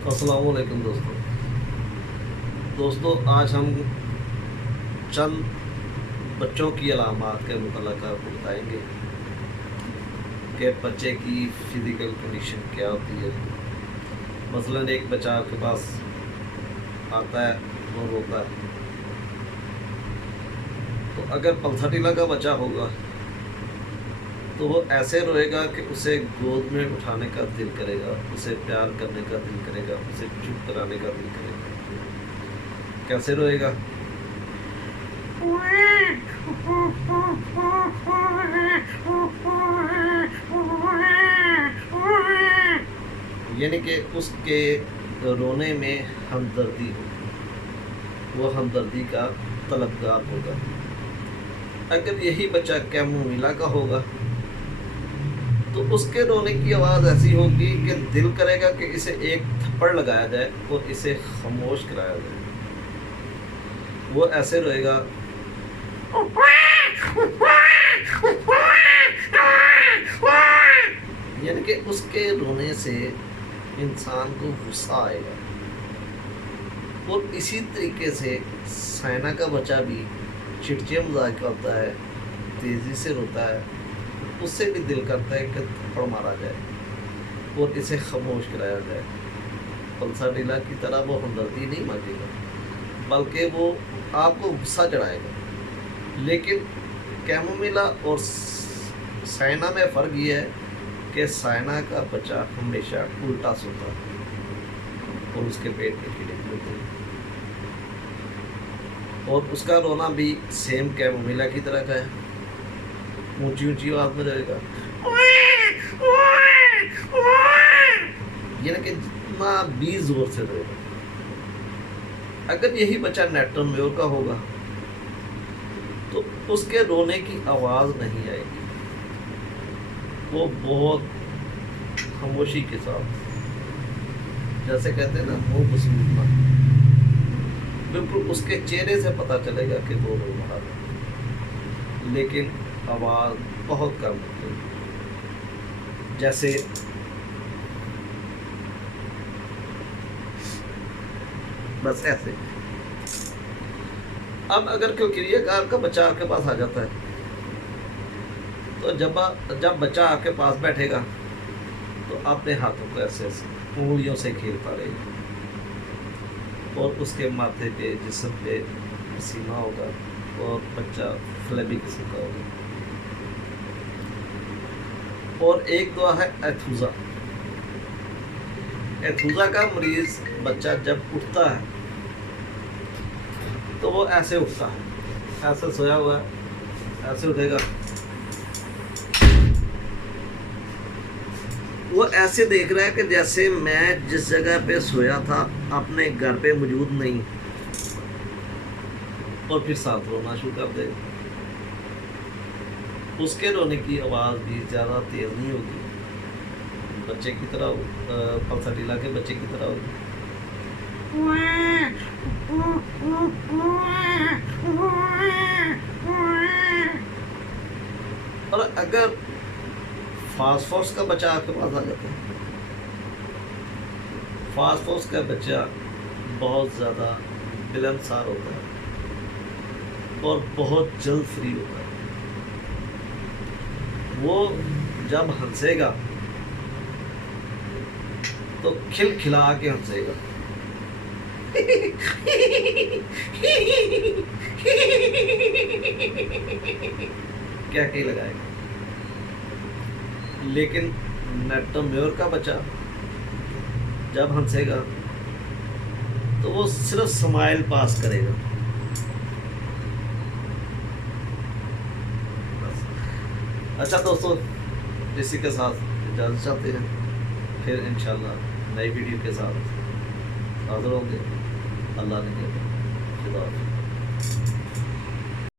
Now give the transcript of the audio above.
अस्सलाम वालेकुम दोस्तों, आज हम चंद बच्चों की अलामात के मुतल्लिक़ आपको बताएंगे कि बच्चे की फ़िज़िकल कंडीशन क्या होती है। मसलन एक बच्चा आपके पास आता है और रोता है, तो अगर पल्साटीला का बच्चा होगा तो वो ऐसे रोएगा कि उसे गोद में उठाने का दिल करेगा, उसे प्यार करने का दिल करेगा, उसे चुप कराने का दिल करेगा। कैसे रोएगा? यानी कि उसके रोने में हमदर्दी हो, वो हमदर्दी का तलबगार होगा। अगर यही बच्चा कैमोमिला का होगा तो उसके रोने की आवाज़ ऐसी होगी कि दिल करेगा कि इसे एक थप्पड़ लगाया जाए और इसे खामोश कराया जाए। वो ऐसे रोएगा, यानी कि उसके रोने से इंसान को गुस्सा आएगा। और इसी तरीके से साइना का बच्चा भी चिड़चिड़ा मजाक करता है, तेज़ी से रोता है, उससे भी दिल करता है कि थप्पड़ मारा जाए और इसे खामोश कराया जाए। पल्साटीला की तरह वो हमदर्दी नहीं मांगेगा, बल्कि वो आपको गुस्सा चढ़ाएगा। लेकिन कैमोमिला और साइना में फ़र्क ये है कि साइना का बच्चा हमेशा उल्टा सोता है और उसके पेट में कीड़े होते हैं, और उसका रोना भी सेम कैमोमिला की तरह का है। ऊंची ऊंची आवाज में रहेगा, यानी कि जितना भी जोर से रहेगा। अगर यही बच्चा नेटल म्योर का होगा तो उसके रोने की आवाज नहीं आएगी, वो बहुत खामोशी के साथ, जैसे कहते हैं ना, मुंह बसूरना, बिल्कुल उसके चेहरे से पता चलेगा कि वो रो रहा है, लेकिन आवाज़ बहुत कम होती है। जैसे बस ऐसे। अब अगर कोई क्रियाकार का बच्चा आपके पास आ जाता है तो जब बच्चा आपके पास बैठेगा तो अपने हाथों को ऐसे ऐसे उंगलियों से खेलता रहेगा और उसके माथे पे, जिस्म पे पसीना होगा और बच्चा फ्लेबी किस्म का होगा। और एक दुआ है एथूजा। एथूजा का मरीज बच्चा जब उठता है तो वो ऐसे उठता है, ऐसे सोया हुआ है, ऐसे उठेगा, वो ऐसे देख रहा है कि जैसे मैं जिस जगह पे सोया था अपने घर पे मौजूद नहीं, और फिर साथ रोना शुरू कर देगा। उसके रोने की आवाज़ भी ज़्यादा तेज़ नहीं होगी, बच्चे की तरह, पल्साटीला के बच्चे की तरह होगी। और अगर फास्फोर्स का बच्चा आपके पास आ जाता है, फास्फोर्स का बच्चा बहुत ज़्यादा मिलनसार होता है और बहुत जल्द फ्री होता है। वो जब हंसेगा तो खिलखिला के हंसेगा, क्या क्या लगाएगा। लेकिन नेटल म्योर का बच्चा जब हंसेगा तो वो सिर्फ स्माइल पास करेगा। अच्छा दोस्तों, इसी के साथ इजाज़त चाहते हैं, फिर इंशाल्लाह नई वीडियो के साथ हाज़िर होंगे। अल्लाह ने किया। खुदा हाफ़िज़।